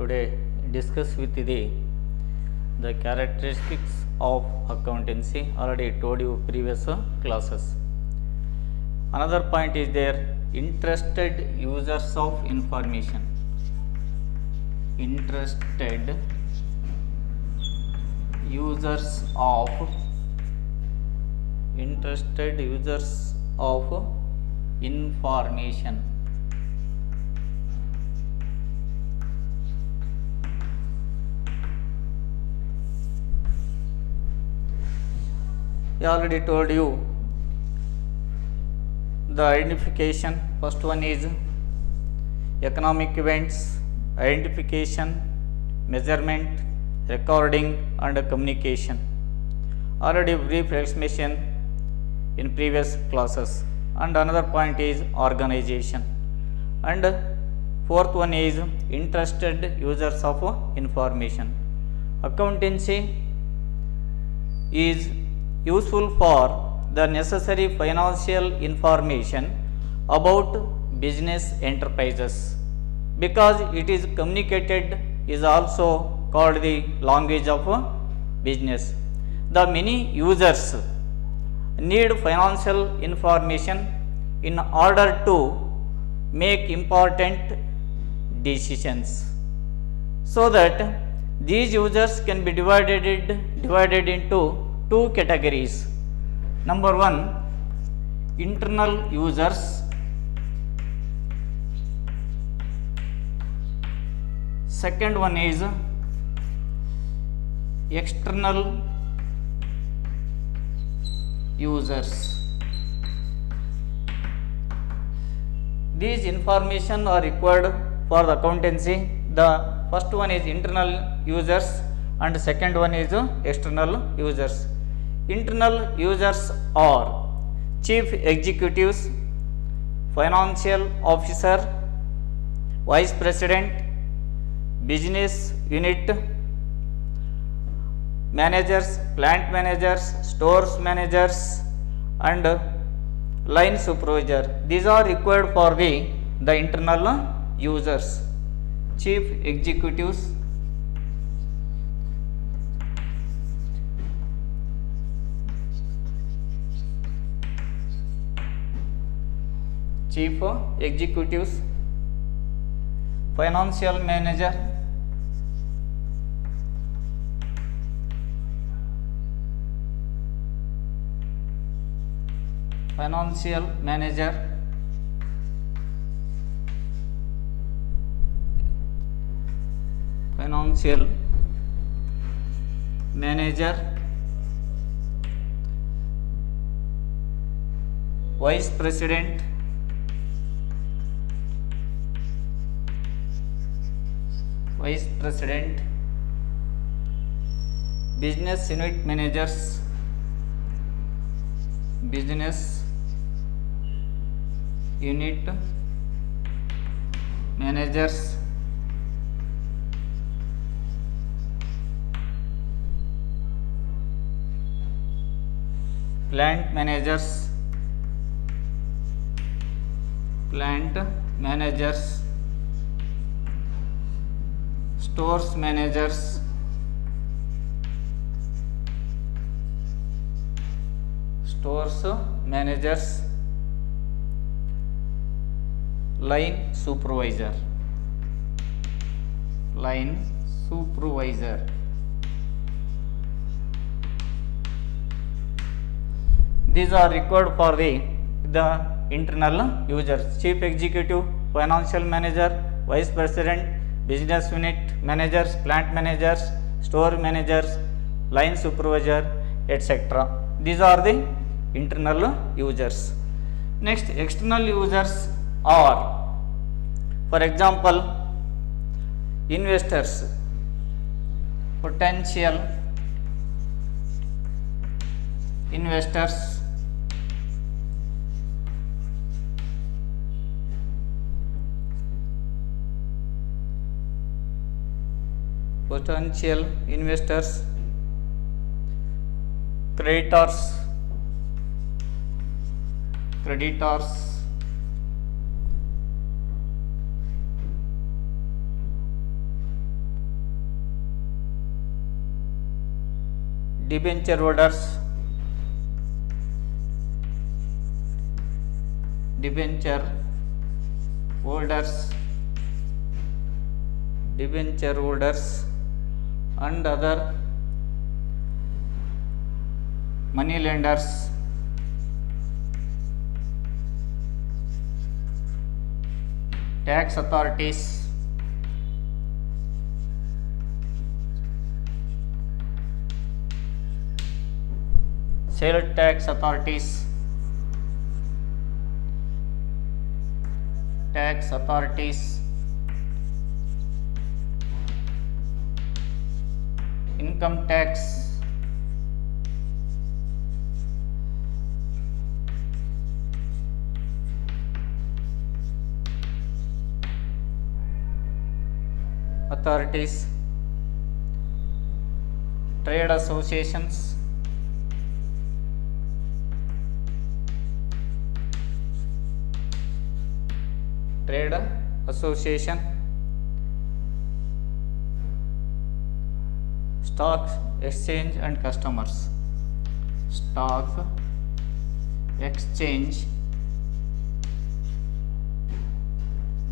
today discuss with the characteristics of accountancy. Already told you previous classes. Another point is there, interested users of information. Interested users of information. I already told you the identification. First one is economic events, identification, measurement, recording and communication. Already brief explanation in previous classes. And another point is organization. And fourth one is interested users of information. Accountancy is useful for the necessary financial information about business enterprises, because it is communicated is also called the language of business. The many users need financial information in order to make important decisions, so that these users can be divided into two categories. Number one, internal users. Second one is external users. These information are required for the accountancy. The first one is internal users and second one is external users. Internal users are chief executives, financial officer, vice president, business unit managers, plant managers, stores managers and line supervisor. These are required for the internal users. Chief executives, financial manager, vice president, business unit managers, plant managers, stores managers, line supervisor. These are required for the internal users. Chief executive, financial manager, vice president, business unit managers, plant managers, store managers, line supervisor, etc. These are the internal users. Next, external users are, for example, investors, potential investors, creditors, debenture holders, debenture holders, debenture holders and other money lenders, tax authorities, sales tax authorities, tax authorities, income tax, authorities, trade associations, trade association, stock exchange and customers, stock exchange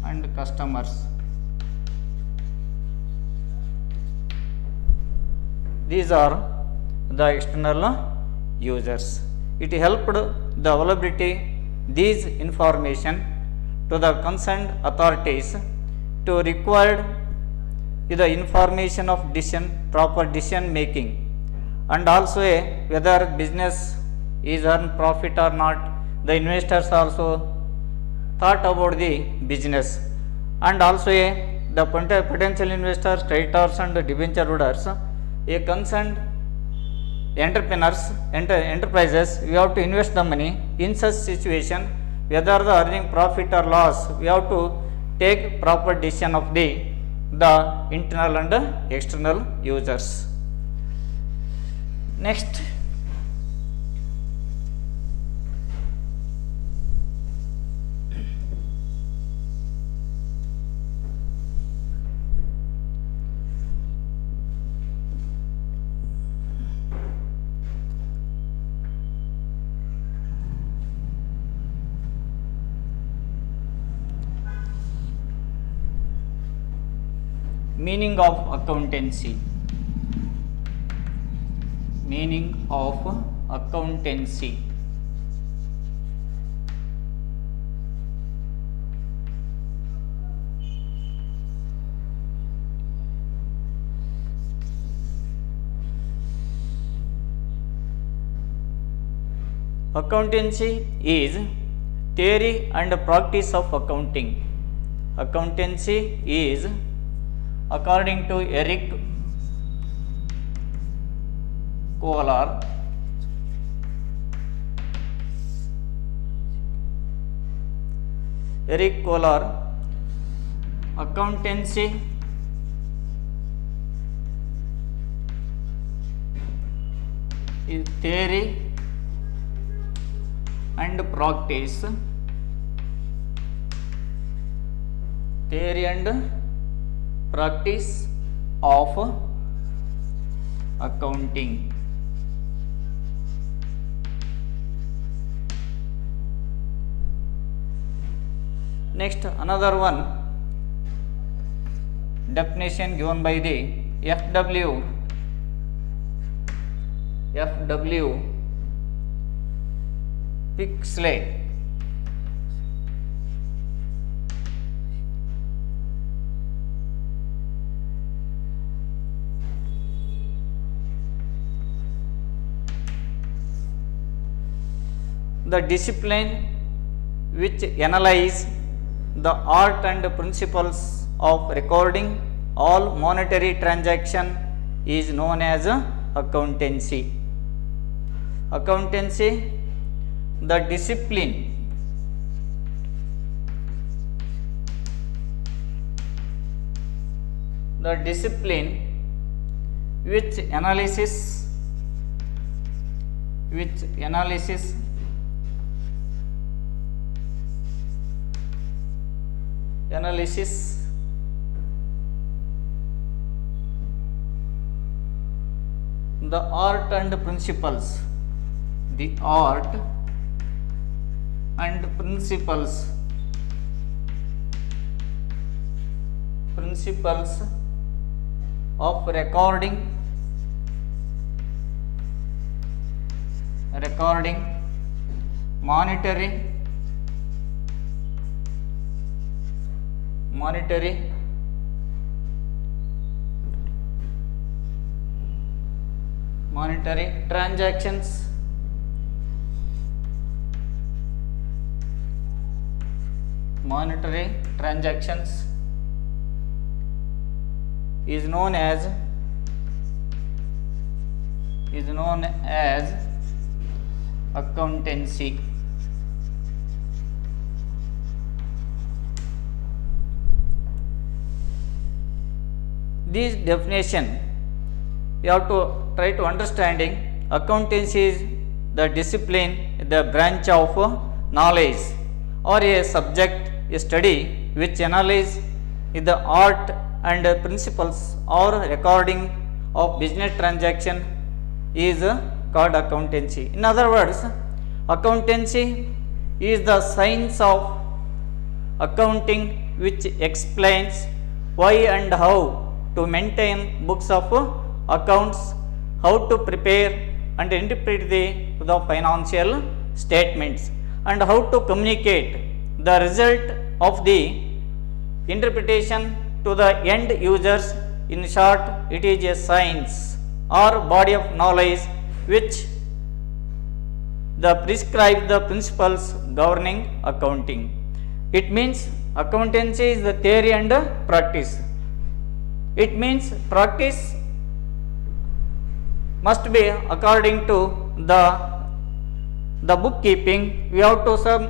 and customers. These are the external users. It helped the availability these information to the concerned authorities to require the information of proper decision making, and also whether business is earn profit or not. The investors also thought about the business, and also the potential investors, creditors and debenture holders, a concerned entrepreneurs, enterprises, we have to invest the money. In such situation, whether the earning profit or loss, we have to take proper decision of the internal and external users. Next, meaning of accountancy. Meaning of accountancy. Accountancy is theory and practice of accounting. Accountancy is, according to Eric Kohler, accountancy is theory and practice, theory and practice of accounting. Next, another one definition given by the F.W. Pixley. The discipline which analyze the art and principles of recording all monetary transaction is known as accountancy. Accountancy, the discipline which analysis the art and principles, the art and principles of recording monetary transactions is known as accountancy. This definition you have to try to understanding. Accountancy is the discipline, the branch of knowledge or a subject, a study which analyzes the art and principles or recording of business transaction is called accountancy. In other words, accountancy is the science of accounting which explains why and how to maintain books of accounts, how to prepare and interpret the financial statements, and how to communicate the result of the interpretation to the end users. In short, it is a science or body of knowledge which prescribes the principles governing accounting. It means accountancy is the theory and practice. It means practice must be according to the bookkeeping. We have to some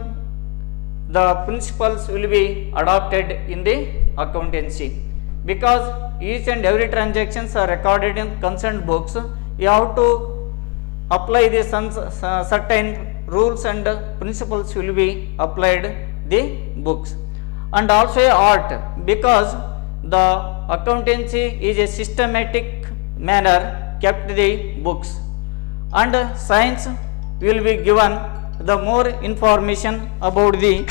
the principles will be adopted in the accountancy, because each and every transactions are recorded in concerned books. You have to apply the certain rules and principles will be applied the books. And also art, because the accountancy is a systematic manner kept the books, and science will be given the more information about the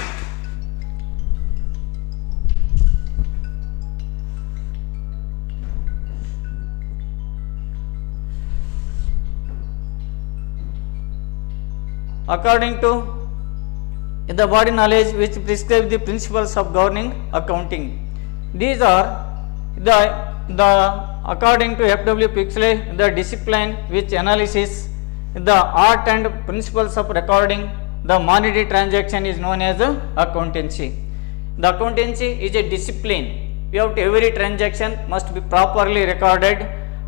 according to the body knowledge which prescribes the principles of governing accounting. These are the according to F.W. Pixley, the discipline which analyzes the art and principles of recording the monetary transaction is known as accountancy. The accountancy is a discipline. We have to every transaction must be properly recorded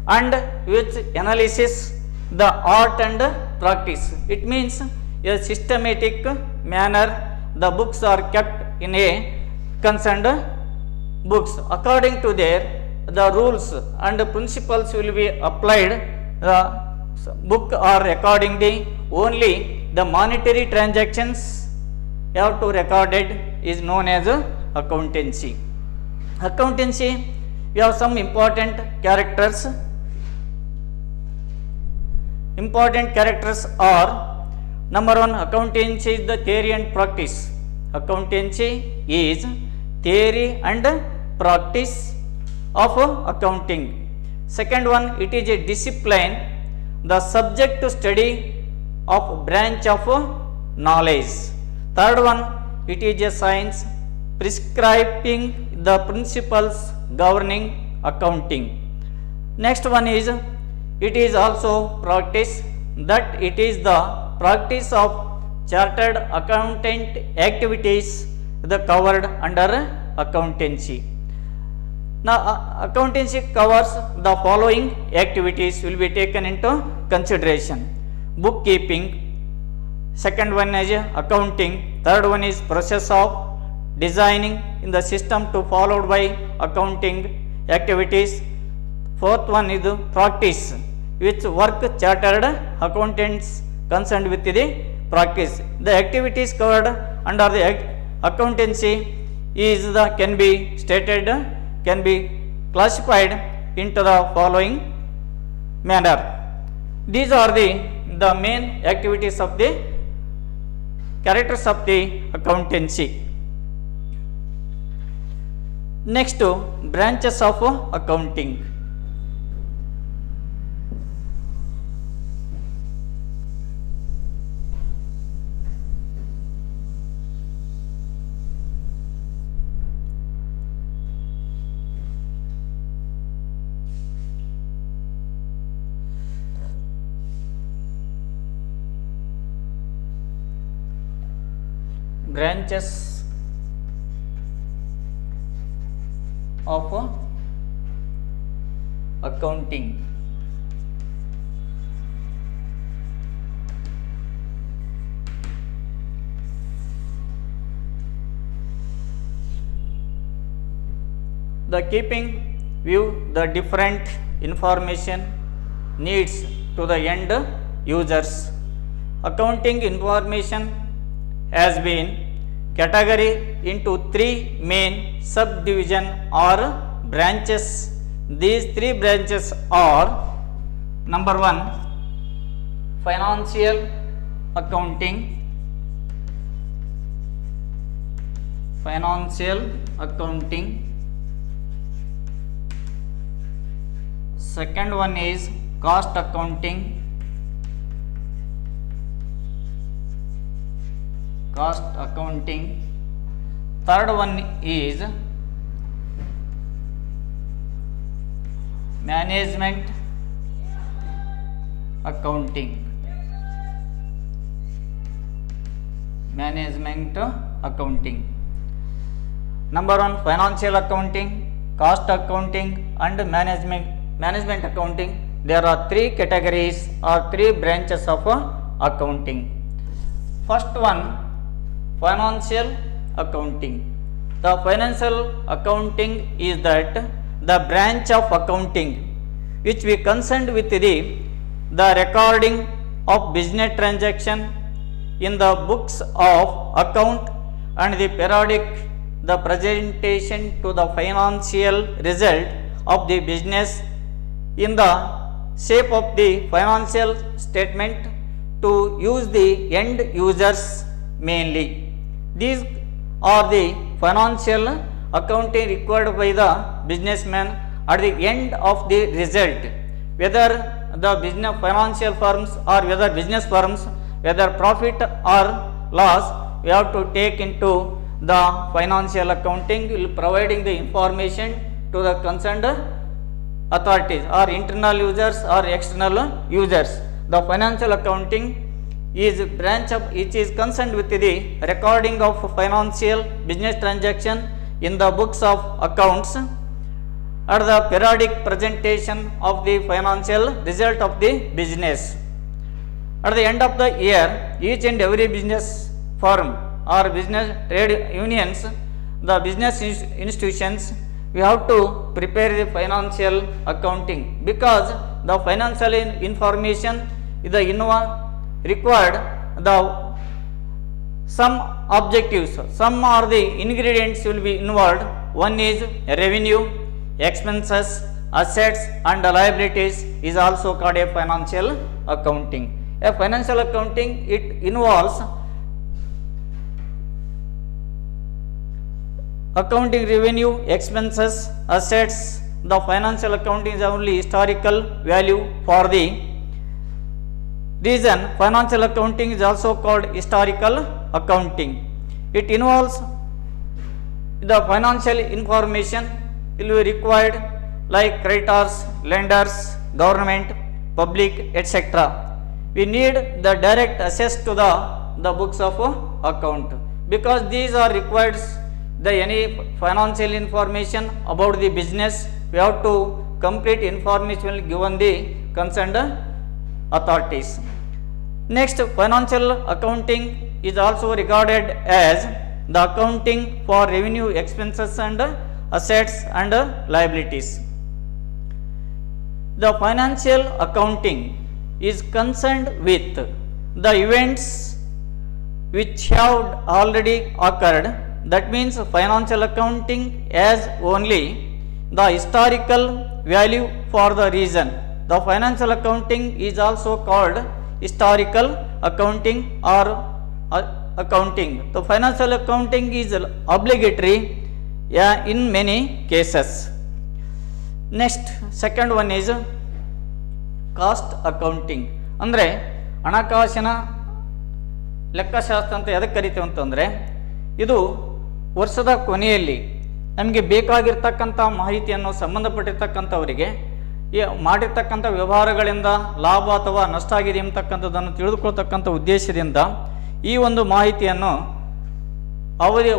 and which analysis the art and practice. It means a systematic manner the books are kept in a concerned books. According to their the rules and principles will be applied. The book are recording the only the monetary transactions you have to recorded is known as accountancy. Accountancy, we have some important characters. Important characters are: number one, accountancy is the theory and practice. Accountancy is theory and practice of accounting. Second one, it is a discipline, the subject to study of branch of knowledge. Third one, it is a science prescribing the principles governing accounting. Next one is, it is also practice, that it is the practice of chartered accountant activities covered under accountancy. Now, accountancy covers the following activities will be taken into consideration: bookkeeping, second one is accounting, third one is process of designing in the system to followed by accounting activities, fourth one is practice, which work chartered accountants concerned with the practice. The activities covered under the accountancy is can be classified into the following manner. These are the main activities of the characters of the accountancy. Next, branches of accounting. Branches of accounting. The keeping view the different information needs to the end users. Accounting information has been categorized into three main subdivision or branches. These three branches are: number one, financial accounting. Financial accounting. Second one is cost accounting. Cost accounting. Third one is management accounting. Management accounting. Number one, financial accounting, cost accounting, and management accounting. There are three categories or three branches of accounting. First one, financial accounting. The financial accounting is that the branch of accounting which we concerned with the recording of business transaction in the books of account and the periodic the presentation to the financial result of the business in the shape of the financial statement to use the end users mainly. These are the financial accounting required by the businessman at the end of the result, whether the business financial firms or whether business firms, whether profit or loss, we have to take into the financial accounting will providing the information to the concerned authorities or internal users or external users. The financial accounting is a branch of which is concerned with the recording of financial business transaction in the books of accounts or the periodic presentation of the financial result of the business. At the end of the year, each and every business firm or business trade unions, the business institutions, we have to prepare the financial accounting because the financial information is the required the some objectives, some are the ingredients will be involved. One is revenue, expenses, assets and liabilities is also called a financial accounting. A financial accounting, it involves accounting revenue, expenses, assets. The financial accounting is only historical value. For the reason financial accounting is also called historical accounting. It involves the financial information will be required like creditors, lenders, government, public, etc. We need the direct access to the books of account because these are required. The any financial information about the business, we have to complete information given the concerned authorities. Next, financial accounting is also regarded as the accounting for revenue, expenses and assets and liabilities. The financial accounting is concerned with the events which have already occurred. That means financial accounting has only the historical value for the reason. The financial accounting is also called historical accounting or accounting. The financial accounting is obligatory in many cases. Next, second one is cost accounting. ಅಂದರೆ ಹಣಕಾಸಿನ ಲೆಕ್ಕಶಾಸ್ತ್ರ ಅಂತ ಎದಕ್ಕೆ ಕರಿತೀವಿ ಅಂತಂದರೆ, ಇದು ವರ್ಷದ ಕೊನೆಯಲ್ಲಿ ನಮಗೆ ಬೇಕಾಗಿರ್ತಕ್ಕಂಥ ಮಾಹಿತಿಯನ್ನು ಸಂಬಂಧಪಟ್ಟಿರ್ತಕ್ಕಂಥವರಿಗೆ ಈ ಮಾಡಿರ್ತಕ್ಕಂಥ ವ್ಯವಹಾರಗಳಿಂದ ಲಾಭ ಅಥವಾ ನಷ್ಟ ಆಗಿದೆ ಎಂಬತಕ್ಕಂಥದ್ದನ್ನು ತಿಳಿದುಕೊಳ್ತಕ್ಕಂಥ ಉದ್ದೇಶದಿಂದ ಈ ಒಂದು ಮಾಹಿತಿಯನ್ನು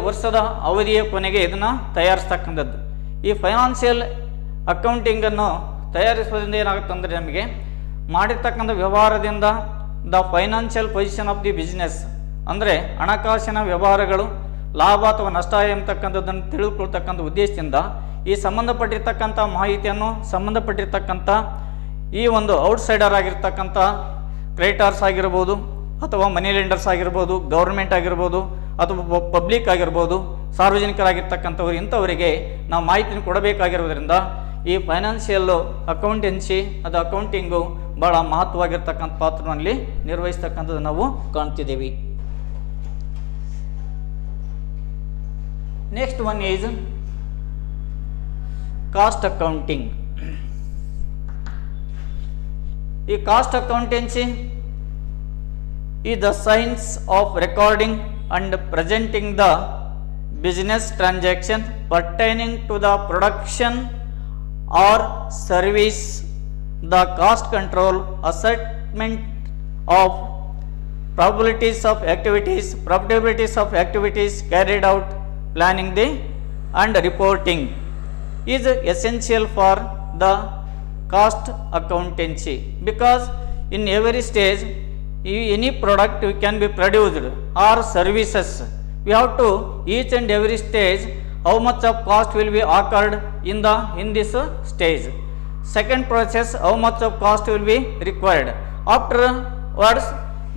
ವರ್ಷದ ಅವಧಿಯ ಕೊನೆಗೆ ಇದನ್ನು ತಯಾರಿಸ್ತಕ್ಕಂಥದ್ದು. ಈ ಫೈನಾನ್ಷಿಯಲ್ ಅಕೌಂಟಿಂಗನ್ನು ತಯಾರಿಸೋದ್ರಿಂದ ಏನಾಗುತ್ತೆ ಅಂದರೆ, ನಮಗೆ ಮಾಡಿರ್ತಕ್ಕಂಥ ವ್ಯವಹಾರದಿಂದ the financial position of the business, ಅಂದರೆ ಹಣಕಾಸಿನ ವ್ಯವಹಾರಗಳು ಲಾಭ ಅಥವಾ ನಷ್ಟ ಎಂಬತಕ್ಕಂಥದ್ದನ್ನು ತಿಳಿದುಕೊಳ್ತಕ್ಕಂಥ ಉದ್ದೇಶದಿಂದ ಈ ಸಂಬಂಧಪಟ್ಟಿರ್ತಕ್ಕಂಥ ಮಾಹಿತಿಯನ್ನು ಸಂಬಂಧಪಟ್ಟಿರ್ತಕ್ಕಂಥ ಈ ಒಂದು ಔಟ್ಸೈಡರ್ ಆಗಿರ್ತಕ್ಕಂಥ ಕ್ರೆಡಿಟರ್ಸ್ ಆಗಿರ್ಬೋದು, ಅಥವಾ ಮನಿ ಲೆಂಡರ್ಸ್ ಆಗಿರ್ಬೋದು, ಗೌರ್ಮೆಂಟ್ ಆಗಿರ್ಬೋದು, ಅಥವಾ ಪಬ್ಲಿಕ್ ಆಗಿರ್ಬೋದು, ಸಾರ್ವಜನಿಕರಾಗಿರ್ತಕ್ಕಂಥವ್ರು, ಇಂಥವರಿಗೆ ನಾವು ಮಾಹಿತಿಯನ್ನು ಕೊಡಬೇಕಾಗಿರೋದ್ರಿಂದ ಈ ಫೈನಾನ್ಷಿಯಲ್ ಅಕೌಂಟೆನ್ಸಿ ಅದು ಅಕೌಂಟಿಂಗು ಭಾಳ ಮಹತ್ವವಾಗಿರ್ತಕ್ಕಂಥ ಪಾತ್ರನಲ್ಲಿ ನಿರ್ವಹಿಸ್ತಕ್ಕಂಥದ್ದು ನಾವು ಕಾಣ್ತಿದ್ದೀವಿ. Next one is cost accounting. ಈ cost accountancy is the science of recording and presenting the business transaction pertaining to the production or service, the cost control, assessment of probabilities of activities carried out, planning and reporting is essential for the cost accountancy, because in every stage any product can be produced or services, we have to each and every stage how much of cost will be occurred in this stage. Second process, how much of cost will be required. Afterwards,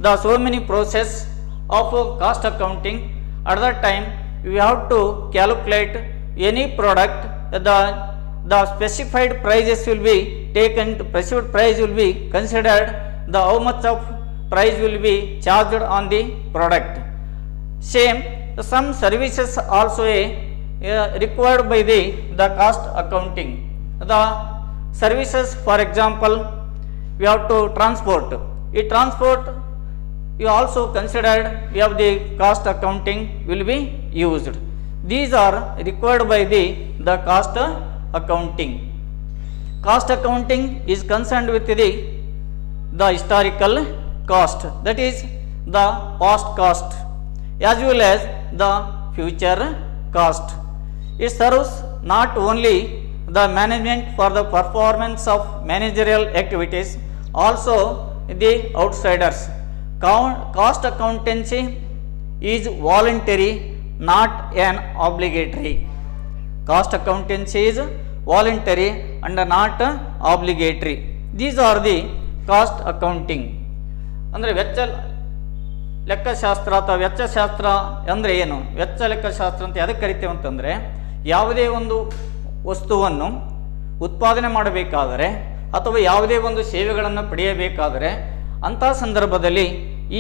the so many process of cost accounting. At that time, we have to calculate any product, the specified prices will be taken, specified price will be considered, the how much of price will be charged on the product. Same, some services also required by the cost accounting. The services, for example, we have to transport. In transport, you also considered, we have the cost accounting will be used. These are required by the cost accounting. Cost accounting is concerned with the historical cost, that is the past cost, as well as the future cost. It serves not only the management for the performance of managerial activities, also the outsiders. Cost accountancy is voluntary, not an obligatory. Cost accountancy is voluntary and not obligatory. These are the cost accounting. ಅಂದರೆ ವೆಚ್ಚ ಲೆಕ್ಕಶಾಸ್ತ್ರ ಅಥವಾ ವೆಚ್ಚಶಾಸ್ತ್ರ ಅಂದರೆ ಏನು? ವೆಚ್ಚ ಲೆಕ್ಕಶಾಸ್ತ್ರ ಅಂತ ಅದಕ್ಕೆ ಕರಿತೇವೆ ಅಂತಂದರೆ, ಯಾವುದೇ ಒಂದು ವಸ್ತುವನ್ನು ಉತ್ಪಾದನೆ ಮಾಡಬೇಕಾದರೆ ಅಥವಾ ಯಾವುದೇ ಒಂದು ಸೇವೆಗಳನ್ನು ಪಡೆಯಬೇಕಾದರೆ ಅಂಥ ಸಂದರ್ಭದಲ್ಲಿ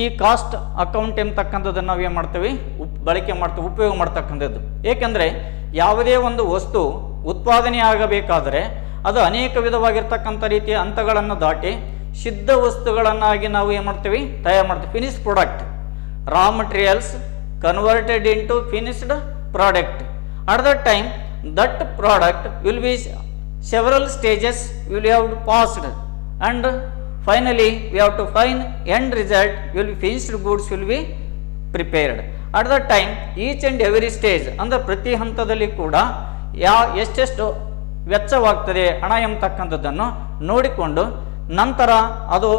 ಈ ಕಾಸ್ಟ್ ಅಕೌಂಟ್ ಎಂಬತಕ್ಕಂಥದ್ದನ್ನು ನಾವು ಏನು ಮಾಡ್ತೀವಿ, ಉಪಯೋಗ ಮಾಡ್ತಕ್ಕಂಥದ್ದು. ಏಕೆಂದರೆ ಯಾವುದೇ ಒಂದು ವಸ್ತು ಉತ್ಪಾದನೆ ಆಗಬೇಕಾದರೆ ಅದು ಅನೇಕ ವಿಧವಾಗಿರ್ತಕ್ಕಂಥ ರೀತಿಯ ಹಂತಗಳನ್ನು ದಾಟಿ ಸಿದ್ಧ ವಸ್ತುಗಳನ್ನಾಗಿ ನಾವು ಏನು ಮಾಡ್ತೀವಿ, ತಯಾರು ಮಾಡ್ತೀವಿ. Finish product, Ra materials converted into finished product. At the time that product will be several stages will have passed, and finally we have to find end result will be finished goods will be prepared. At that time each and every stage ಅಂದರೆ ಪ್ರತಿ ಹಂತದಲ್ಲಿ ಕೂಡ ಎಷ್ಟೆಷ್ಟು ವೆಚ್ಚವಾಗ್ತದೆ ಹಣ ಎಂಬತಕ್ಕಂಥದ್ದನ್ನು ನೋಡಿಕೊಂಡು ನಂತರ ಅದು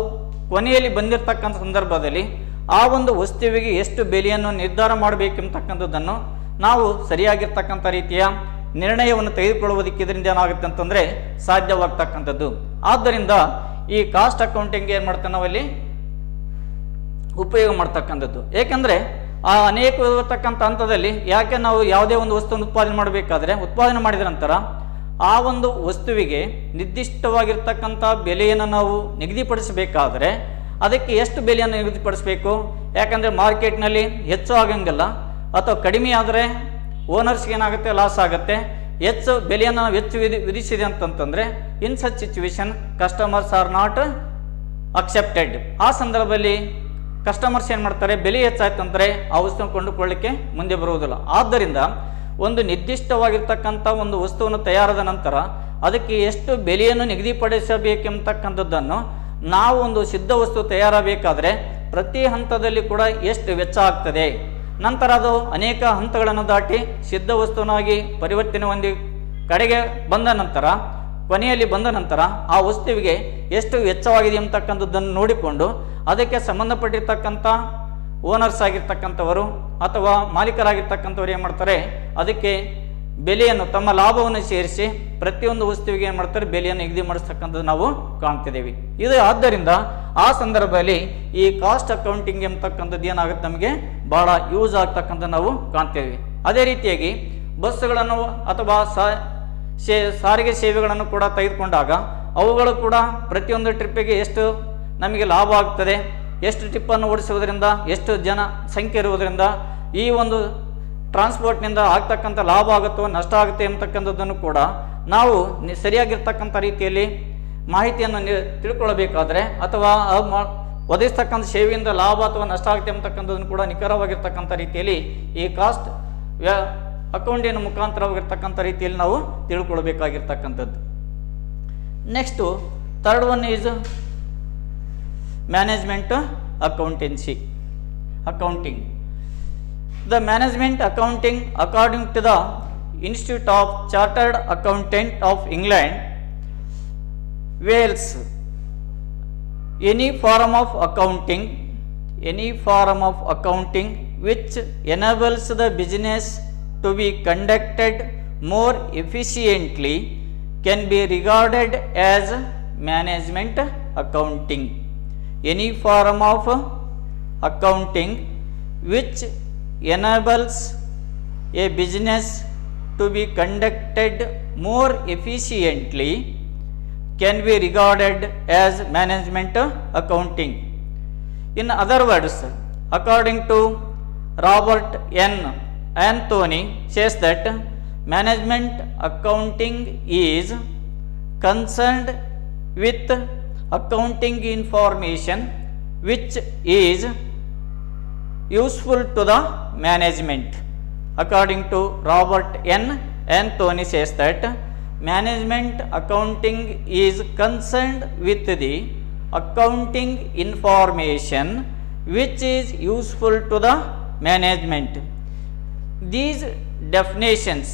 ಕೊನೆಯಲ್ಲಿ ಬಂದಿರತಕ್ಕಂಥ ಸಂದರ್ಭದಲ್ಲಿ ಆ ಒಂದು ವಸ್ತುವಿಗೆ ಎಷ್ಟು ಬೆಲೆಯನ್ನು ನಿರ್ಧಾರ ಮಾಡಬೇಕೆಂಬತಕ್ಕಂಥದ್ದನ್ನು ನಾವು ಸರಿಯಾಗಿರ್ತಕ್ಕಂಥ ರೀತಿಯ ನಿರ್ಣಯವನ್ನು ತೆಗೆದುಕೊಳ್ಳುವುದಕ್ಕೆ ಇದರಿಂದ ಏನಾಗುತ್ತೆ ಅಂತಂದರೆ ಸಾಧ್ಯವಾಗ್ತಕ್ಕಂಥದ್ದು. ಆದ್ದರಿಂದ ಈ ಕಾಸ್ಟ್ ಅಕೌಂಟಿಂಗ್ ಏನು ಮಾಡ್ತೇವೆ ನಾವಲ್ಲಿ ಉಪಯೋಗ ಮಾಡ್ತಕ್ಕಂಥದ್ದು. ಏಕೆಂದರೆ ಆ ಅನೇಕ ಇರತಕ್ಕಂಥ ಹಂತದಲ್ಲಿ ಯಾಕೆ ನಾವು ಯಾವುದೇ ಒಂದು ವಸ್ತುವನ್ನು ಉತ್ಪಾದನೆ ಮಾಡಬೇಕಾದ್ರೆ ಉತ್ಪಾದನೆ ಮಾಡಿದ ನಂತರ ಆ ಒಂದು ವಸ್ತುವಿಗೆ ನಿರ್ದಿಷ್ಟವಾಗಿರ್ತಕ್ಕಂಥ ಬೆಲೆಯನ್ನು ನಾವು ನಿಗದಿಪಡಿಸಬೇಕಾದ್ರೆ ಅದಕ್ಕೆ ಎಷ್ಟು ಬೆಲೆಯನ್ನು ನಿಗದಿಪಡಿಸಬೇಕು? ಯಾಕಂದರೆ ಮಾರ್ಕೆಟ್ನಲ್ಲಿ ಹೆಚ್ಚು ಆಗಂಗಿಲ್ಲ, ಅಥವಾ ಕಡಿಮೆ ಆದರೆ ಓನರ್ಸ್ಗೆ ಏನಾಗುತ್ತೆ, ಲಾಸ್ ಆಗುತ್ತೆ. ಹೆಚ್ಚು ಬೆಲೆಯನ್ನು ನಾವು ಹೆಚ್ಚು ವಿಧಿಸಿದೆ ಅಂತಂತಂದರೆ in such situation customers are not accepted. ಆ ಸಂದರ್ಭದಲ್ಲಿ ಕಸ್ಟಮರ್ಸ್ ಏನು ಮಾಡ್ತಾರೆ, ಬೆಲೆ ಹೆಚ್ಚಾಯ್ತು ಅಂದರೆ ಆ ವಸ್ತುವನ್ನು ಕೊಂಡುಕೊಳ್ಳಲಿಕ್ಕೆ ಮುಂದೆ ಬರುವುದಿಲ್ಲ. ಆದ್ದರಿಂದ ಒಂದು ನಿರ್ದಿಷ್ಟವಾಗಿರ್ತಕ್ಕಂಥ ಒಂದು ವಸ್ತುವನ್ನು ತಯಾರಾದ ನಂತರ ಅದಕ್ಕೆ ಎಷ್ಟು ಬೆಲೆಯನ್ನು ನಿಗದಿಪಡಿಸಬೇಕೆಂಬತಕ್ಕಂಥದ್ದನ್ನು ನಾವು ಒಂದು ಸಿದ್ಧ ವಸ್ತು ತಯಾರಾಗಬೇಕಾದ್ರೆ ಪ್ರತಿ ಹಂತದಲ್ಲಿ ಕೂಡ ಎಷ್ಟು ವೆಚ್ಚ ಆಗ್ತದೆ, ನಂತರ ಅದು ಅನೇಕ ಹಂತಗಳನ್ನು ದಾಟಿ ಸಿದ್ಧ ವಸ್ತುವನ್ನಾಗಿ ಪರಿವರ್ತನೆ ಹೊಂದಿ ಕಡೆಗೆ ಬಂದ ನಂತರ, ಕೊನೆಯಲ್ಲಿ ಬಂದ ನಂತರ ಆ ವಸ್ತುವಿಗೆ ಎಷ್ಟು ವೆಚ್ಚವಾಗಿದೆ ಎಂಬತಕ್ಕಂಥದ್ದನ್ನು ನೋಡಿಕೊಂಡು ಅದಕ್ಕೆ ಸಂಬಂಧಪಟ್ಟಿರ್ತಕ್ಕಂಥ ಓನರ್ಸ್ ಆಗಿರ್ತಕ್ಕಂಥವರು ಅಥವಾ ಮಾಲೀಕರಾಗಿರ್ತಕ್ಕಂಥವ್ರು ಏನು ಮಾಡ್ತಾರೆ, ಅದಕ್ಕೆ ಬೆಲೆಯನ್ನು ತಮ್ಮ ಲಾಭವನ್ನು ಸೇರಿಸಿ ಪ್ರತಿಯೊಂದು ವಸ್ತುವಿಗೆ ಏನು ಮಾಡ್ತಾರೆ, ಬೆಲೆಯನ್ನು ನಿಗದಿ ಮಾಡಿಸ್ತಕ್ಕಂಥದ್ದು ನಾವು ಕಾಣ್ತಿದ್ದೇವೆ. ಇದು ಆದ್ದರಿಂದ ಆ ಸಂದರ್ಭದಲ್ಲಿ ಈ ಕಾಸ್ಟ್ ಅಕೌಂಟಿಂಗ್ ಎಂಬತಕ್ಕಂಥದ್ದು ಏನಾಗುತ್ತೆ, ನಮಗೆ ಭಾಳ ಯೂಸ್ ಆಗ್ತಕ್ಕಂಥ ನಾವು ಕಾಣ್ತೇವೆ. ಅದೇ ರೀತಿಯಾಗಿ ಬಸ್ಸುಗಳನ್ನು ಅಥವಾ ಸಾರಿಗೆ ಸೇವೆಗಳನ್ನು ಕೂಡ ತೆಗೆದುಕೊಂಡಾಗ ಅವುಗಳು ಕೂಡ ಪ್ರತಿಯೊಂದು ಟ್ರಿಪ್ಪಿಗೆ ಎಷ್ಟು ನಮಗೆ ಲಾಭ ಆಗ್ತದೆ, ಎಷ್ಟು ಟ್ರಿಪ್ಪನ್ನು ಓಡಿಸುವುದರಿಂದ ಎಷ್ಟು ಜನ ಸಂಖ್ಯೆ ಇರುವುದರಿಂದ ಈ ಒಂದು ಟ್ರಾನ್ಸ್ಪೋರ್ಟ್ನಿಂದ ಆಗ್ತಕ್ಕಂಥ ಲಾಭ ಆಗುತ್ತೋ ನಷ್ಟ ಆಗುತ್ತೆ ಎಂಬತಕ್ಕಂಥದ್ದನ್ನು ಕೂಡ ನಾವು ಸರಿಯಾಗಿರ್ತಕ್ಕಂಥ ರೀತಿಯಲ್ಲಿ ಮಾಹಿತಿಯನ್ನು ತಿಳ್ಕೊಳ್ಬೇಕಾದ್ರೆ ಅಥವಾ ಒದಗಿಸ್ತಕ್ಕಂಥ ಸೇವೆಯಿಂದ ಲಾಭ ಅಥವಾ ನಷ್ಟ ಆಗುತ್ತೆ ಎಂಬತಕ್ಕಂಥದ್ದನ್ನು ಕೂಡ ನಿಖರವಾಗಿರ್ತಕ್ಕಂಥ ರೀತಿಯಲ್ಲಿ ಈ ಕಾಸ್ಟ್ ಅಕೌಂಟಿನ ಮುಖಾಂತರವಾಗಿರ್ತಕ್ಕಂಥ ರೀತಿಯಲ್ಲಿ ನಾವು ತಿಳ್ಕೊಳ್ಬೇಕಾಗಿರ್ತಕ್ಕಂಥದ್ದು. Next third one is management accounting. The management accounting, according to the Institute of Chartered Accountant of England, Wales, any form of accounting which enables the business to be conducted more efficiently can be regarded as management accounting. Any form of accounting which enables a business to be conducted more efficiently can be regarded as management accounting. In other words, according to Robert N. Anthony says that management accounting is concerned with accounting information which is useful to the management. According to Robert N. Anthony says that management accounting is concerned with the accounting information which is useful to the management. These definitions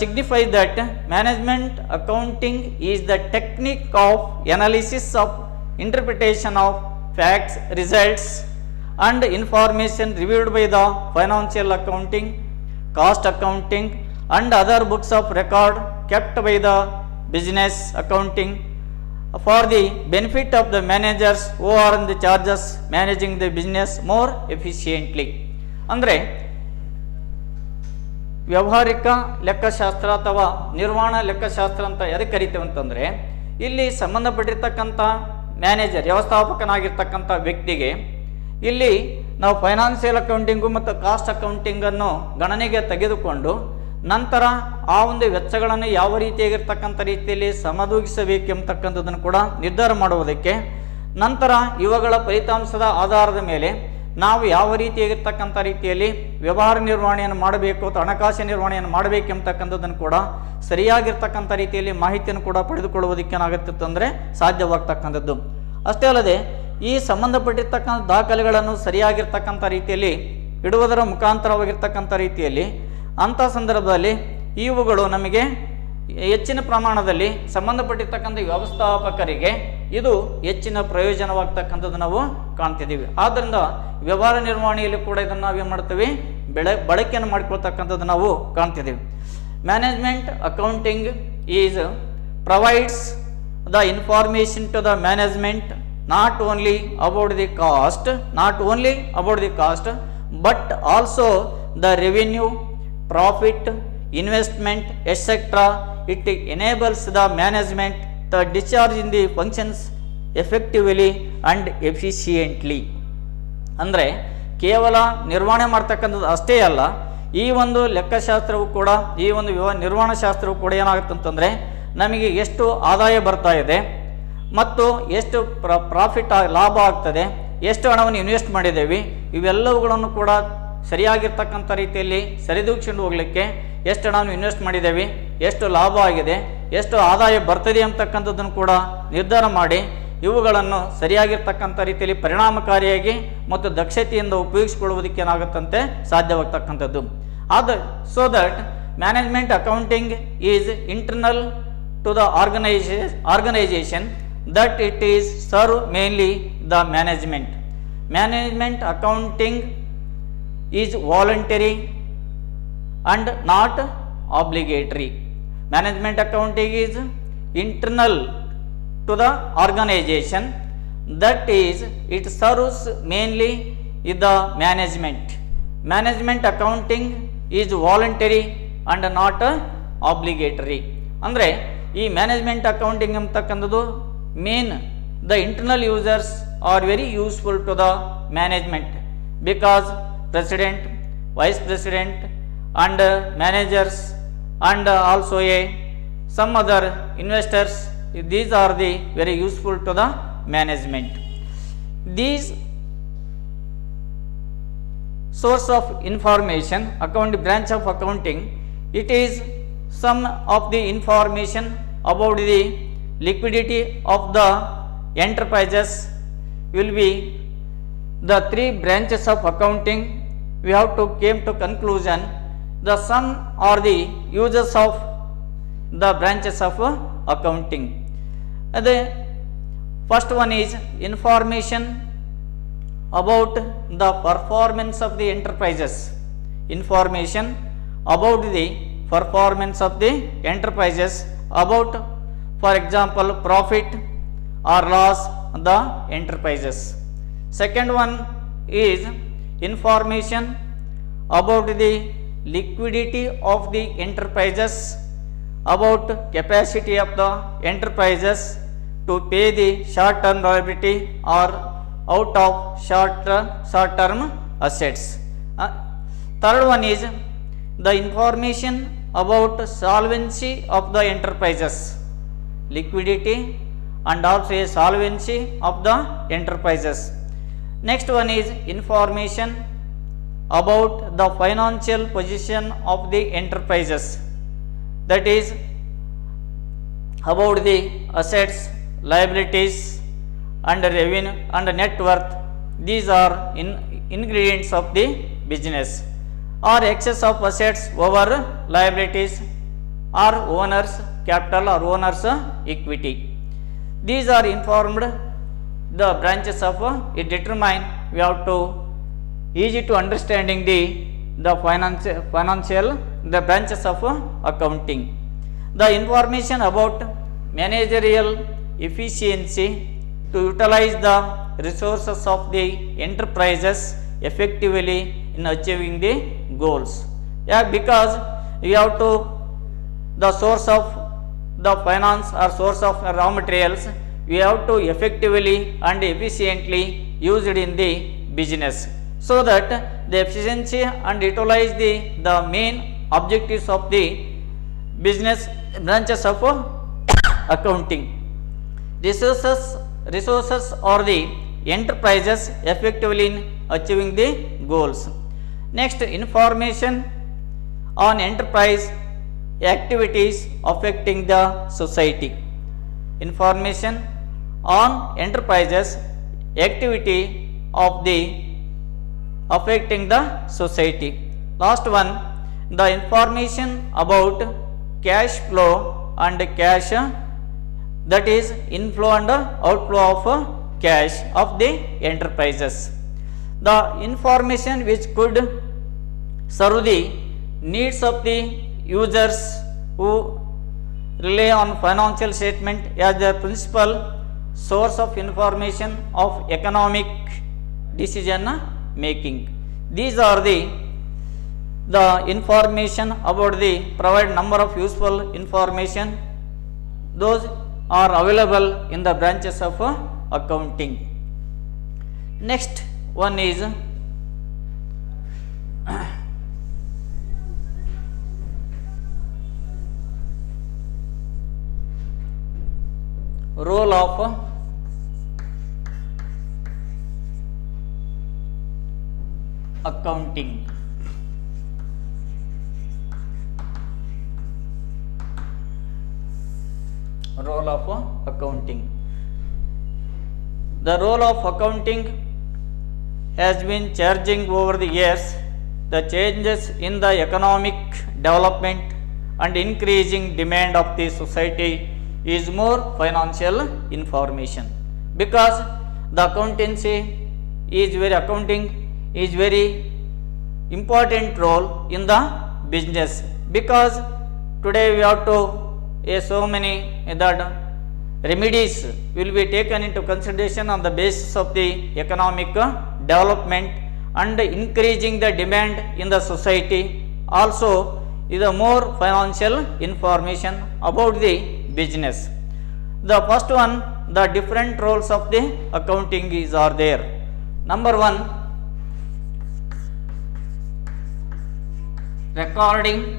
signify that management accounting is the technique of analysis of interpretation of facts, results and information reviewed by the financial accounting, cost accounting and other books of record kept by the business accounting for the benefit of the managers who are in the charges managing the business more efficiently. ಅಂದರೆ ವ್ಯಾವಹಾರಿಕ ಲೆಕ್ಕಶಾಸ್ತ್ರ ಅಥವಾ ನಿರ್ವಹಣಾ ಲೆಕ್ಕಶಾಸ್ತ್ರ ಅಂತ ಎದಕ್ಕೆ ಕರಿತೇವೆ ಅಂತಂದರೆ, ಇಲ್ಲಿ ಸಂಬಂಧಪಟ್ಟಿರ್ತಕ್ಕಂಥ manager, ವ್ಯವಸ್ಥಾಪಕನಾಗಿರ್ತಕ್ಕಂಥ ವ್ಯಕ್ತಿಗೆ ಇಲ್ಲಿ ನಾವು ಫೈನಾನ್ಷಿಯಲ್ ಅಕೌಂಟಿಂಗು ಮತ್ತು ಕಾಸ್ಟ್ ಅಕೌಂಟಿಂಗನ್ನು ಗಣನೆಗೆ ತೆಗೆದುಕೊಂಡು ನಂತರ ಆ ಒಂದು ವೆಚ್ಚಗಳನ್ನು ಯಾವ ರೀತಿಯಾಗಿರ್ತಕ್ಕಂಥ ರೀತಿಯಲ್ಲಿ ಸಮದೂಗಿಸಬೇಕೆಂಬತಕ್ಕಂಥದ್ದನ್ನು ಕೂಡ ನಿರ್ಧಾರ ಮಾಡುವುದಕ್ಕೆ, ನಂತರ ಇವುಗಳ ಫಲಿತಾಂಶದ ಆಧಾರದ ಮೇಲೆ ನಾವು ಯಾವ ರೀತಿಯಾಗಿರ್ತಕ್ಕಂಥ ರೀತಿಯಲ್ಲಿ ವ್ಯವಹಾರ ನಿರ್ವಹಣೆಯನ್ನು ಮಾಡಬೇಕು ಅಥವಾ ಹಣಕಾಸು ನಿರ್ವಹಣೆಯನ್ನು ಮಾಡಬೇಕೆಂಬತಕ್ಕಂಥದ್ದನ್ನು ಕೂಡ ಸರಿಯಾಗಿರ್ತಕ್ಕಂಥ ರೀತಿಯಲ್ಲಿ ಮಾಹಿತಿಯನ್ನು ಕೂಡ ಪಡೆದುಕೊಳ್ಳುವುದಕ್ಕೇನಾಗುತ್ತಿತ್ತಂದರೆ ಸಾಧ್ಯವಾಗ್ತಕ್ಕಂಥದ್ದು. ಅಷ್ಟೇ ಅಲ್ಲದೆ ಈ ಸಂಬಂಧಪಟ್ಟಿರ್ತಕ್ಕಂಥ ದಾಖಲೆಗಳನ್ನು ಸರಿಯಾಗಿರ್ತಕ್ಕಂಥ ರೀತಿಯಲ್ಲಿ ಇಡುವುದರ ಮುಖಾಂತರವಾಗಿರ್ತಕ್ಕಂಥ ರೀತಿಯಲ್ಲಿ ಅಂಥ ಸಂದರ್ಭದಲ್ಲಿ ಇವುಗಳು ನಮಗೆ ಹೆಚ್ಚಿನ ಪ್ರಮಾಣದಲ್ಲಿ ಸಂಬಂಧಪಟ್ಟಿರ್ತಕ್ಕಂಥ ವ್ಯವಸ್ಥಾಪಕರಿಗೆ ಇದು ಹೆಚ್ಚಿನ ಪ್ರಯೋಜನವಾಗ್ತಕ್ಕಂಥದ್ದು ನಾವು ಕಾಣ್ತಿದ್ದೀವಿ. ಆದ್ದರಿಂದ ವ್ಯವಹಾರ ನಿರ್ವಹಣೆಯಲ್ಲಿ ಕೂಡ ಇದನ್ನು ನಾವೇನು ಮಾಡ್ತೀವಿ, ಬಳಕೆಯನ್ನು ಮಾಡಿಕೊಳ್ತಕ್ಕಂಥದ್ದು ನಾವು ಕಾಣ್ತಿದ್ದೀವಿ. Management accounting is provides the information to the management not only about the cost but also the revenue, profit, investment, etc. It enables the management to discharge in the functions effectively and efficiently. ಅಂದರೆ ಕೇವಲ ನಿರ್ವಹಣೆ ಮಾಡ್ತಕ್ಕಂಥದ್ದು ಅಷ್ಟೇ ಅಲ್ಲ, ಈ ಒಂದು ಲೆಕ್ಕಶಾಸ್ತ್ರವು ಕೂಡ, ಈ ಒಂದು ನಿರ್ವಹಣಾ ಶಾಸ್ತ್ರವು ಕೂಡ ಏನಾಗುತ್ತೆ ಅಂತಂದರೆ ನಮಗೆ ಎಷ್ಟು ಆದಾಯ ಬರ್ತಾ ಇದೆ ಮತ್ತು ಎಷ್ಟು ಪ್ರಾಫಿಟ್ ಲಾಭ ಆಗ್ತದೆ, ಎಷ್ಟು ಹಣವನ್ನು ಇನ್ವೆಸ್ಟ್ ಮಾಡಿದ್ದೇವೆ, ಇವೆಲ್ಲವುಗಳನ್ನು ಕೂಡ ಸರಿಯಾಗಿರ್ತಕ್ಕಂಥ ರೀತಿಯಲ್ಲಿ ಸರಿದೂಗಿಸಿಕೊಂಡು ಹೋಗಲಿಕ್ಕೆ ಎಷ್ಟು ಹಣವನ್ನು ಇನ್ವೆಸ್ಟ್ ಮಾಡಿದ್ದೇವೆ, ಎಷ್ಟು ಲಾಭ ಆಗಿದೆ, ಎಷ್ಟು ಆದಾಯ ಬರ್ತದೆ ಅಂತಕ್ಕಂಥದ್ದನ್ನು ಕೂಡ ನಿರ್ಧಾರ ಮಾಡಿ ಇವುಗಳನ್ನು ಸರಿಯಾಗಿರ್ತಕ್ಕಂಥ ರೀತಿಯಲ್ಲಿ ಪರಿಣಾಮಕಾರಿಯಾಗಿ ಮತ್ತು ದಕ್ಷತೆಯಿಂದ ಉಪಯೋಗಿಸಿಕೊಳ್ಳುವುದಕ್ಕೆ ಏನಾಗುತ್ತಂತೆ ಸಾಧ್ಯವಾಗ್ತಕ್ಕಂಥದ್ದು. So that management accounting is internal to the organisation that it is serve mainly the management. Management accounting is voluntary and not obligatory. Management accounting is internal to the organization, that is it serves mainly the management. Management accounting is voluntary and not obligatory. ಅಂದರೆ ಈ management accounting ಅಂತಕ್ಕಂಥದ್ದು main the internal users are very useful to the management because president, vice president and managers and also some other investors, these are the very useful to the management. These source of information, branch of accounting, it is some of the information about the liquidity of the enterprises will be the three branches of accounting. We have to came to conclusion the some are the uses of the branches of accounting. The first one is information about the performance of the enterprises. Information about the performance of the enterprises, about for example profit or loss the enterprises. Second one is information about the liquidity of the enterprises, about capacity of the enterprises to pay the short term liability or out of short term assets. Third one is the information about solvency of the enterprises, liquidity and also a solvency of the enterprises. Next one is information about the financial position of the enterprises, that is about the assets, liabilities and revenue and net worth. These are ingredients of the business, or excess of assets over liabilities, or owners capital or owners equity. These are informed the branches of it determine. We have to easy to understanding the financial the branches of accounting. The information about managerial efficiency to utilize the resources of the enterprises effectively in achieving the goals. Yeah, because we have to the source of the finance or source of raw materials, we have to effectively and efficiently use it in the business, so that the efficiency and utilize the main objectives of the business branches of accounting. Resources are the enterprises effectively in achieving the goals. Next, information on enterprise activities affecting the society. Information on enterprises activity of the affecting the society. Last one, the information about cash flow and cash, that is inflow and outflow of cash of the enterprises. The information which could serve the needs of the users who rely on financial statement as their principal source of information of economic decision making. These are the The information about the provide number of useful information, those are available in the branches of accounting. Next one is role of accounting. Role of accounting. The role of accounting has been changing over the years. The changes in the economic development and increasing demand of the society is more financial information, because the accounting is very important role in the business, because today we have to so many that remedies will be taken into consideration on the basis of the economic development and increasing the demand in the society. Also is a more financial information about the business. The first one, the different roles of the accounting are there. Number one, recording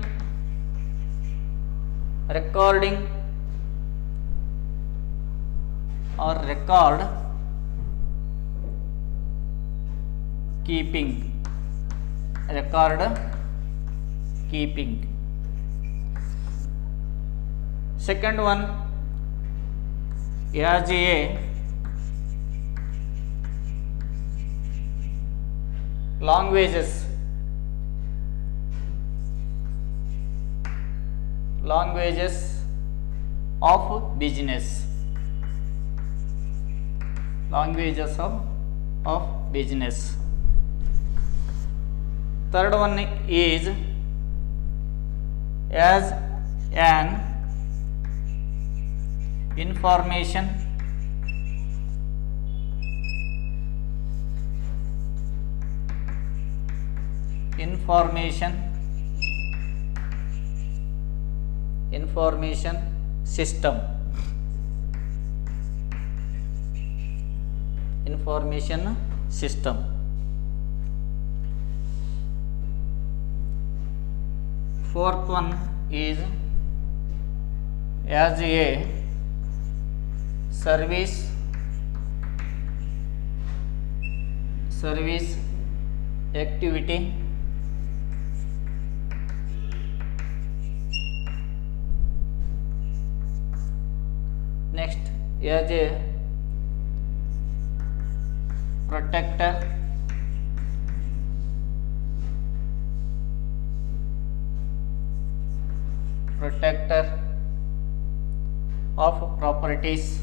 or record keeping. Second one, as a languages of business. Languages of business. Third one is as an information system. Fourth one is as a service activity. Next, as a protector of properties.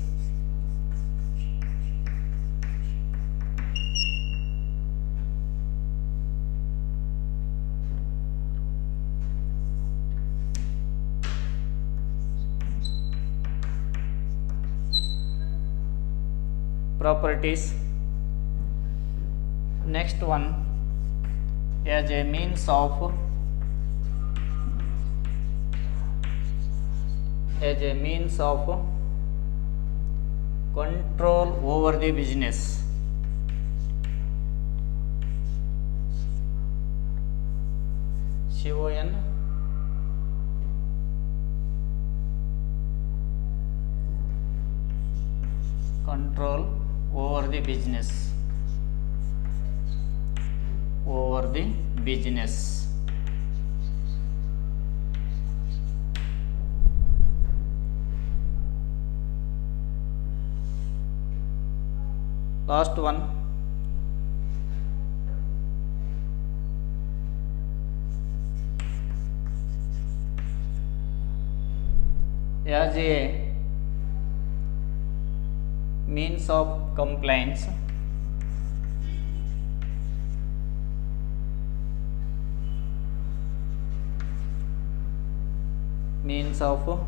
Next one, as a means of control over the business. CON control over the business. Last one, as a means of compliance. Means of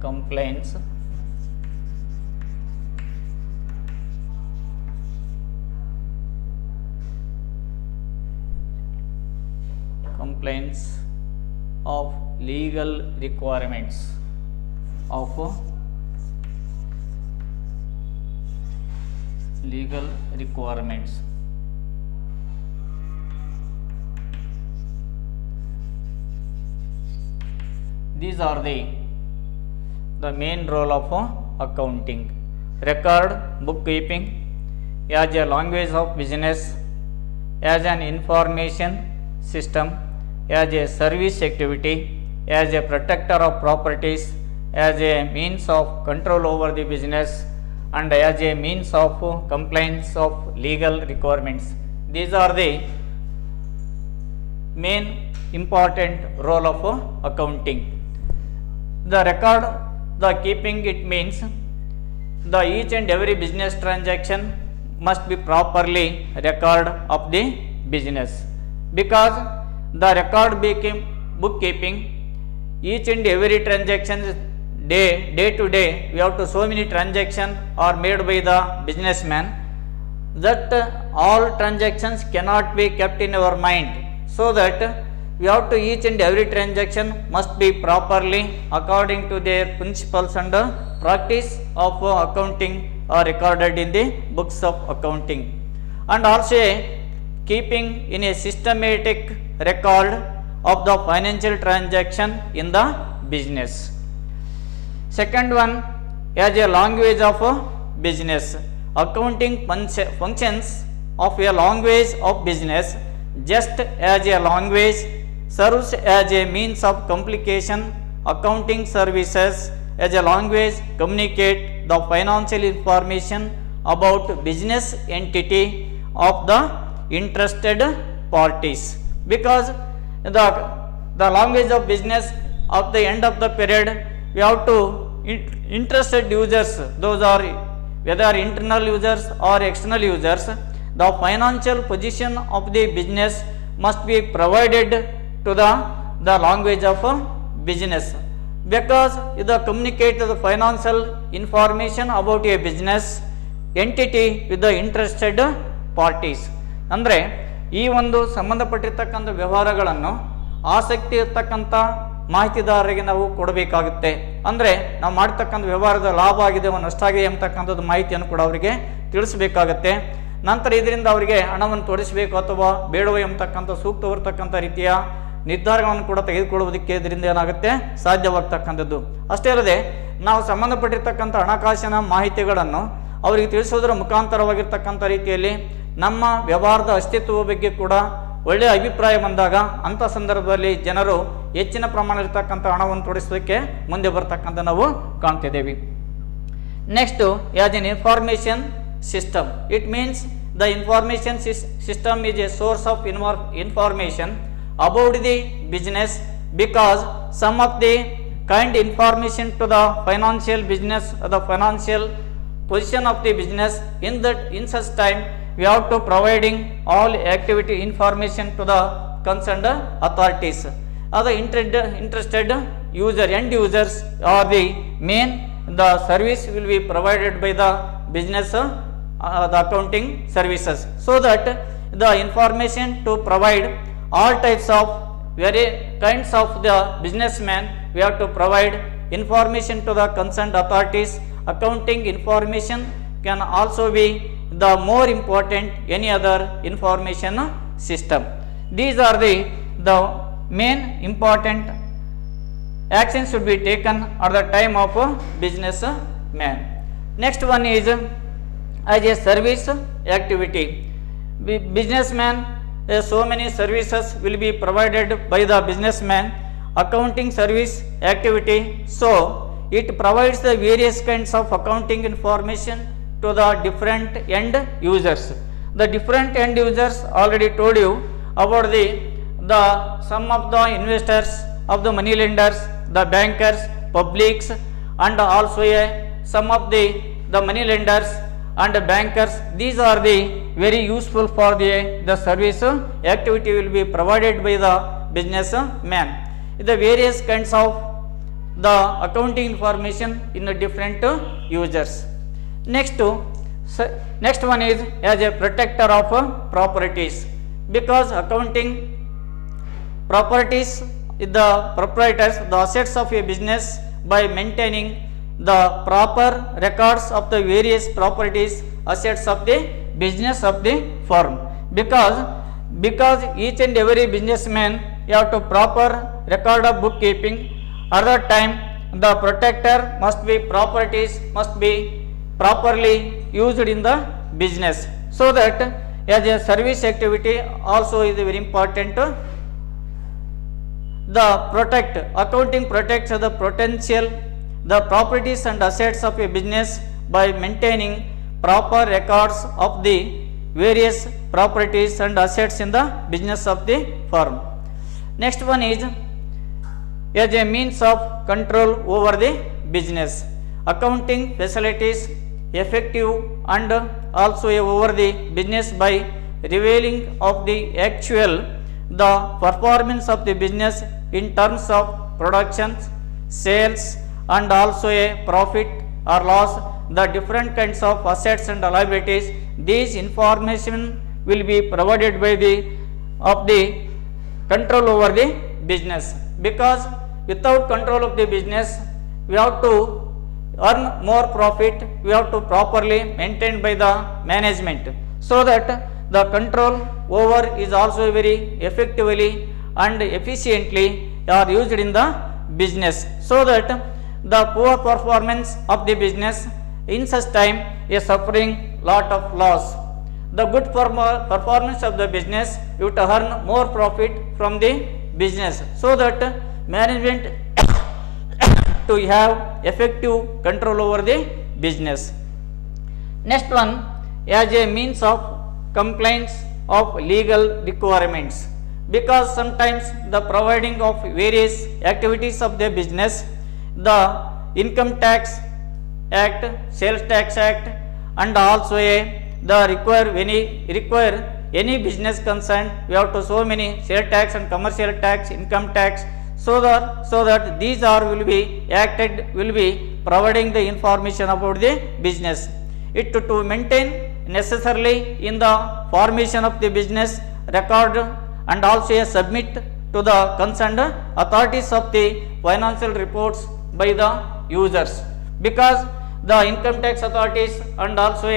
complaints compliance of legal requirements of legal requirements. These are the main role of accounting. Record bookkeeping as a language of business, as an information system, as a service activity, as a protector of properties, as a means of control over the business, and as a means of compliance of legal requirements. These are the main important role of accounting. The record, the keeping, it means the each and every business transaction must be properly record of the business, because the record bookkeeping, each and every transaction day to day, we have to so many transactions are made by the businessman, that all transactions cannot be kept in our mind, so that we have to each and every transaction must be properly according to their principles and practice of accounting are recorded in the books of accounting, and also keeping in a systematic record of the financial transaction in the business. Second one, as a language of business, accounting functions of a language of business just as a language serves as a means of communication. Accounting services as a language communicate the financial information about business entity of the interested parties, because the language of business of the end of the period, we have to interested users, those are whether internal users or external users, the financial position of the business must be provided to the language of business, because it communicate the financial information about a business entity with the interested parties. ಅಂದರೆ ಈ ಒಂದು ಸಂಬಂಧಪಟ್ಟಿರ್ತಕ್ಕಂಥ ವ್ಯವಹಾರಗಳನ್ನು ಆಸಕ್ತಿ ಇರ್ತಕ್ಕಂಥ ಮಾಹಿತಿದಾರರಿಗೆ ನಾವು ಕೊಡಬೇಕಾಗುತ್ತೆ. ಅಂದರೆ ನಾವು ಮಾಡ್ತಕ್ಕಂಥ ವ್ಯವಹಾರದ ಲಾಭ ಆಗಿದೆ ನಷ್ಟ ಆಗಿದೆ ಎಂಬತಕ್ಕಂಥದ್ದು ಮಾಹಿತಿಯನ್ನು ಕೂಡ ಅವರಿಗೆ ತಿಳಿಸಬೇಕಾಗತ್ತೆ. ನಂತರ ಇದರಿಂದ ಅವರಿಗೆ ಹಣವನ್ನು ತೋರಿಸಬೇಕು ಅಥವಾ ಬೇಡವೋ ಎಂಬತಕ್ಕಂಥ ಸೂಕ್ತವಿರ್ತಕ್ಕಂಥ ರೀತಿಯ ನಿರ್ಧಾರಗಳನ್ನು ಕೂಡ ತೆಗೆದುಕೊಳ್ಳುವುದಕ್ಕೆ ಇದರಿಂದ ಏನಾಗುತ್ತೆ ಸಾಧ್ಯವಾಗ್ತಕ್ಕಂಥದ್ದು. ಅಷ್ಟೇ ಅಲ್ಲದೆ ನಾವು ಸಂಬಂಧಪಟ್ಟಿರ್ತಕ್ಕಂಥ ಹಣಕಾಸಿನ ಮಾಹಿತಿಗಳನ್ನು ಅವರಿಗೆ ತಿಳಿಸೋದರ ಮುಖಾಂತರವಾಗಿರ್ತಕ್ಕಂಥ ರೀತಿಯಲ್ಲಿ ನಮ್ಮ ವ್ಯವಹಾರದ ಅಸ್ತಿತ್ವದ ಬಗ್ಗೆ ಕೂಡ ಒಳ್ಳೆಯ ಅಭಿಪ್ರಾಯ ಬಂದಾಗ ಅಂಥ ಸಂದರ್ಭದಲ್ಲಿ ಜನರು ಹೆಚ್ಚಿನ ಪ್ರಮಾಣ ಇರತಕ್ಕಂಥ ಹಣವನ್ನು ತೊಡಗಿಸೋದಕ್ಕೆ ಮುಂದೆ ಬರ್ತಕ್ಕಂಥ ನಾವು ಕಾಣ್ತಿದ್ದೇವೆ. Next, as an information system, it means the information system is a source of information about the business, because some of the kind information to the financial business or the financial position of the business, in such time we have to providing all activity information to the concerned authorities. The interested user, end users are the main, the service will be provided by the business, the accounting services, so that the information to provide all types of very kinds of the businessmen, we have to provide information to the concerned authorities. Accounting information can also be the more important any other information system. These are the main important actions should be taken at the time of business man. Next one is as a service activity. Businessman, so many services will be provided by the businessman. Accounting service activity, so it provides the various kinds of accounting information to the different end users. The different end users already told you about the some of the investors, of the money lenders, the bankers, publics, and also some of the money lenders and bankers. These are the very useful for the service activity will be provided by the business man. The various kinds of the accounting information in the different users. Next one is as a protector of properties, because accounting properties, the proprietors, the assets of a business by maintaining the proper records of the various properties, assets of the business of the firm. Because each and every businessman have to proper record of bookkeeping. Other time the protector must be properties must be properly used in the business, so that as a service activity also is very important. The accounting protects the potential, the properties and assets of a business by maintaining proper records of the various properties and assets in the business of the firm. Next one is as a means of control over the business. Accounting facilities effective and also over the business by revealing of the actual the performance of the business in terms of production, sales and also a profit or loss, the different kinds of assets and liabilities. These information will be provided by the control over the business, because without control of the business we have to earn more profit, we have to properly maintained by the management, so that the control over is also very effectively and efficiently are used in the business, so that the poor performance of the business in such time is suffering lot of loss. The good performance of the business, you to earn more profit from the business, so that management to have effective control over the business. Next one, as a means of compliance of legal requirements, because sometimes the providing of various activities of the business, the Income Tax Act, Sales Tax Act and also require any business concern, we have to so many sales tax and commercial tax, income tax, so that these are will be providing the information about the business. It to maintain necessarily in the formation of the business record and also submit to the concerned authorities of the financial reports by the users, because the income tax authorities and also